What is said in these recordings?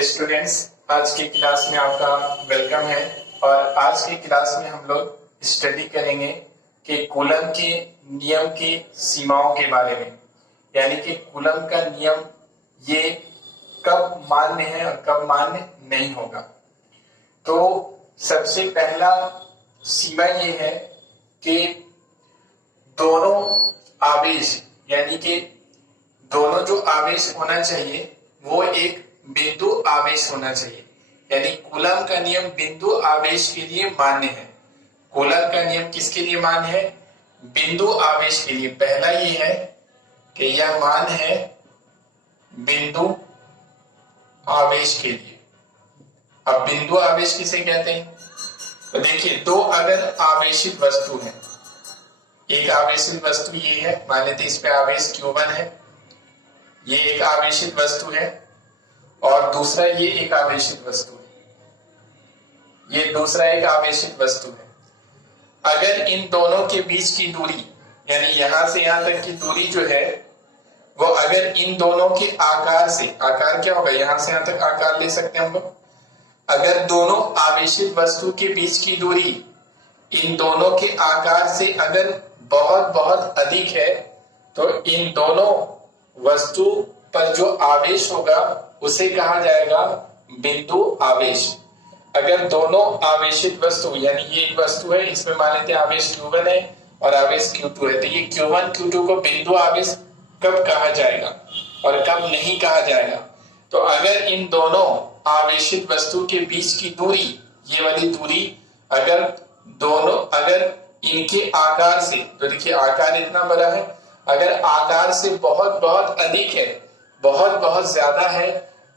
Students, आज की class में आपका वेलकम है। और आज की क्लास में हम लोग स्टडी करेंगे कि कूलम के नियम की सीमाओं के बारे में, यानी कि कूलम का नियम ये कब मान्य है और कब मान्य नहीं होगा। तो सबसे पहला सीमा ये है कि दोनों आवेश, यानी कि दोनों जो आवेश होना चाहिए वो एक बिंदु आवेश होना चाहिए। यानी कूलम का नियम बिंदु आवेश के लिए मान्य है। कूलम का नियम किसके लिए मान्य है? बिंदु आवेश के लिए। पहला ये है कि यह मान्य है बिंदु आवेश के लिए। अब बिंदु आवेश किसे कहते हैं? तो देखिए, दो अगर आवेशित वस्तु है, एक आवेशित वस्तु ये है, मान लेते इस पे आवेश Q1 है, ये एक आवेशित वस्तु है, और दूसरा ये एक आवेशित वस्तु है, ये दूसरा एक आवेशित वस्तु है। अगर इन दोनों के बीच की दूरी, यानी यहां से यहां तक की दूरी जो है वो अगर इन दोनों के आकार से, आकार क्या होगा, यहां से यहां तक आकार ले सकते हैं हम लोग। अगर दोनों आवेशित वस्तु के बीच की दूरी इन दोनों के आकार से अगर बहुत बहुत अधिक है तो इन दोनों वस्तु पर जो आवेश होगा उसे कहा जाएगा बिंदु आवेश। अगर दोनों आवेशित वस्तु, यानी ये एक वस्तु है, इसमें मान लेते हैं आवेश Q1 है और आवेश Q2 है, तो ये Q1 Q2 को बिंदु आवेश कब कहा जाएगा और कब नहीं कहा जाएगा? तो अगर इन दोनों आवेशित वस्तु के बीच की दूरी, ये वाली दूरी अगर इनके आकार से, तो देखिए आकार इतना बड़ा है, अगर आकार से बहुत बहुत अधिक है, बहुत बहुत ज्यादा है,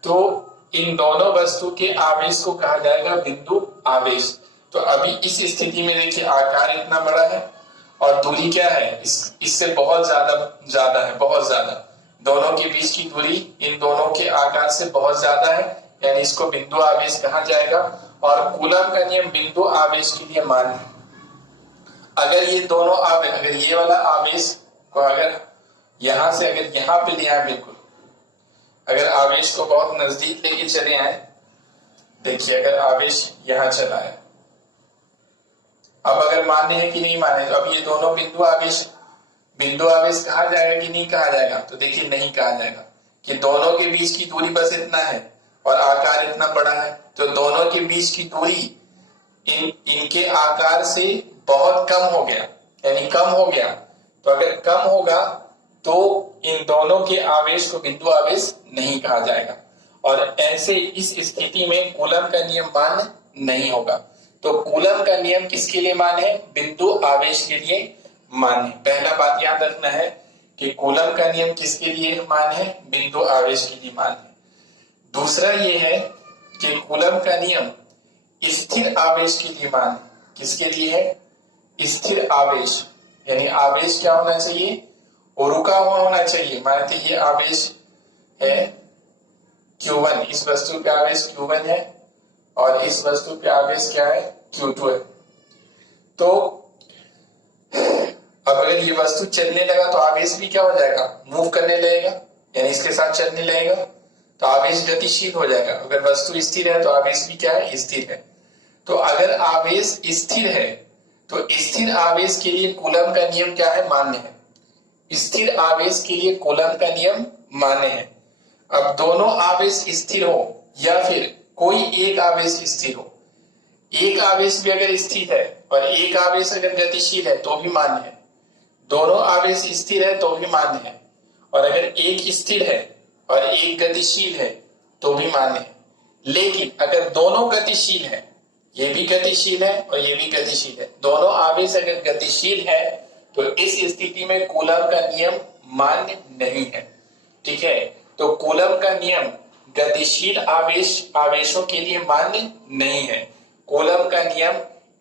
तो इन दोनों वस्तु के आवेश को कहा जाएगा बिंदु आवेश। तो अभी इस स्थिति में देखिए आकार इतना बड़ा है और दूरी क्या है, इससे बहुत ज्यादा है, बहुत ज्यादा। दोनों के बीच की दूरी इन दोनों के आकार से बहुत ज्यादा है, यानी इसको बिंदु आवेश कहा जाएगा। और कूलम का नियम बिंदु आवेश के लिए मान्य है। अगर ये दोनों आवेश, अगर ये वाला आवेश को अगर यहां से अगर यहां पे ले आए, बिल्कुल अगर आवेश को बहुत नजदीक लेके चले आए, देखिए अगर आवेश यहां चला है, अब अगर मान्य है कि नहीं मान्य, तो अब ये दोनों बिंदु आवेश कहा जाएगा कि नहीं कहा जाएगा? तो देखिए नहीं कहा जाएगा, कि दोनों के बीच की दूरी बस इतना है और आकार इतना बड़ा है, तो दोनों के बीच की दूरी इनके आकार से बहुत कम हो गया, यानी कम हो गया। तो अगर कम होगा तो इन दोनों के आवेश को बिंदु आवेश नहीं कहा जाएगा, और ऐसे इस स्थिति में कूलम का नियम मान्य नहीं होगा। तो कूलम का नियम किसके लिए मान्य है? बिंदु आवेश के लिए मान्य। पहला बात याद रखना है कि कूलम का नियम किसके लिए मान्य है? बिंदु आवेश के लिए मान्य है। दूसरा ये है कि कूलम का नियम स्थिर आवेश के लिए मान्य है। किसके लिए है? स्थिर आवेश, यानी आवेश क्या होना चाहिए? और रुका हुआ होना चाहिए। मानते ये आवेश है Q1, इस वस्तु पे आवेश Q1 है और इस वस्तु पे आवेश क्या है? Q2 है। तो अब अगर ये वस्तु चलने लगा तो आवेश भी क्या हो जाएगा? मूव करने लगेगा, यानी इसके साथ चलने लगेगा, तो आवेश गतिशील हो जाएगा। अगर वस्तु स्थिर है तो आवेश भी क्या है? स्थिर है। तो अगर आवेश स्थिर है तो स्थिर आवेश के लिए कूलम का नियम क्या है? मान्य है। स्थिर आवेश के लिए कूलम का नियम मान्य है। अब दोनों आवेश स्थिर हो या फिर कोई एक आवेश स्थिर हो, एक आवेश भी अगर स्थिर है और एक आवेश अगर गतिशील है तो भी मान्य है। दोनों आवेश स्थिर है तो भी मान्य है, और अगर एक स्थिर है और एक गतिशील है तो भी मान्य है। लेकिन अगर दोनों गतिशील है, ये भी गतिशील है और ये भी गतिशील है, दोनों आवेश अगर गतिशील है, तो इस स्थिति में कूलम का नियम मान्य नहीं है। ठीक है, तो कूलम का नियम गतिशील आवेशों के लिए मान्य नहीं है। कूलम का नियम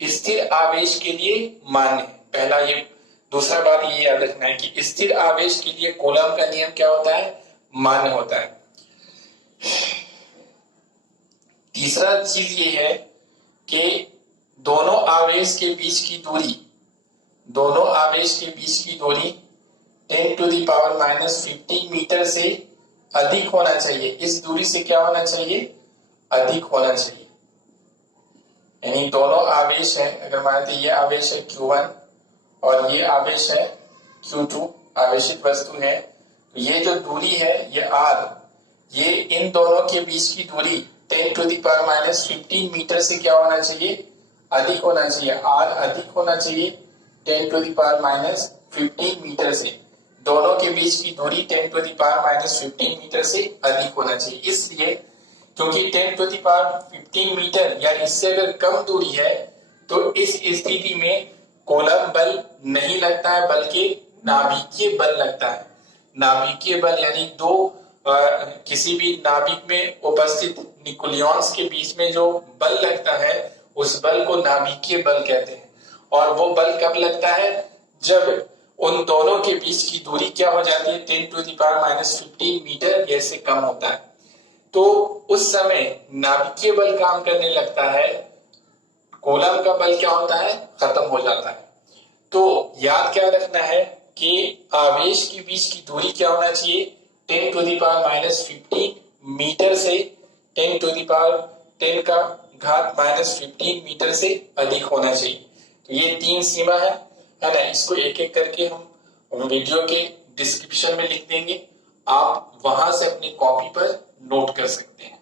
स्थिर आवेश के लिए मान्य है। पहला ये। दूसरा बात ये याद रखना है कि स्थिर आवेश के लिए कूलम का नियम क्या होता है? मान्य होता है। तीसरा चीज ये है कि दोनों आवेश के बीच की दूरी 10⁻⁻15 मीटर से अधिक होना चाहिए। इस दूरी से क्या होना चाहिए? अधिक होना चाहिए। यानी दोनों आवेश हैं, अगर मानते ये आवेश है Q1 और ये आवेश है Q2, आवेशित वस्तु है, तो ये जो दूरी है ये R, ये इन दोनों के बीच की दूरी 10⁻⁻15 मीटर से क्या होना चाहिए, अधिक होना चाहिए। R अधिक होना चाहिए 10⁻⁻15 मीटर से, दोनों के बीच की दूरी 10⁻⁻15 मीटर से अधिक होना चाहिए। इसलिए क्योंकि 10⁻15 मीटर या इससे अगर कम दूरी है तो इस स्थिति में कूलम्ब बल नहीं लगता है, बल्कि नाभिकीय बल लगता है। नाभिकीय बल यानी दो किसी भी नाभिक में उपस्थित न्यूक्लियॉन्स के बीच में जो बल लगता है उस बल को नाभिकीय बल कहते हैं। और वो बल कब लगता है, जब उन दोनों के बीच की दूरी क्या हो जाती है, 10⁻⁻15 मीटर या इससे कम होता है, तो उस समय नाभिकीय बल काम करने लगता है, कूलम्ब का बल क्या होता है, खत्म हो जाता है। तो याद क्या रखना है कि आवेश के बीच की दूरी क्या होना चाहिए, 10⁻⁻15 मीटर से 10⁻⁻15 मीटर से अधिक होना चाहिए। तो ये 3 सीमा है ना, इसको एक एक करके हम वीडियो के डिस्क्रिप्शन में लिख देंगे, आप वहां से अपनी कॉपी पर नोट कर सकते हैं।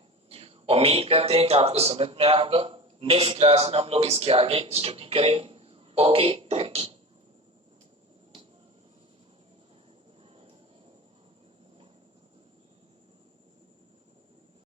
उम्मीद करते हैं कि आपको समझ में आया होगा। नेक्स्ट क्लास में हम लोग इसके आगे स्टडी करेंगे। Okay, thank you.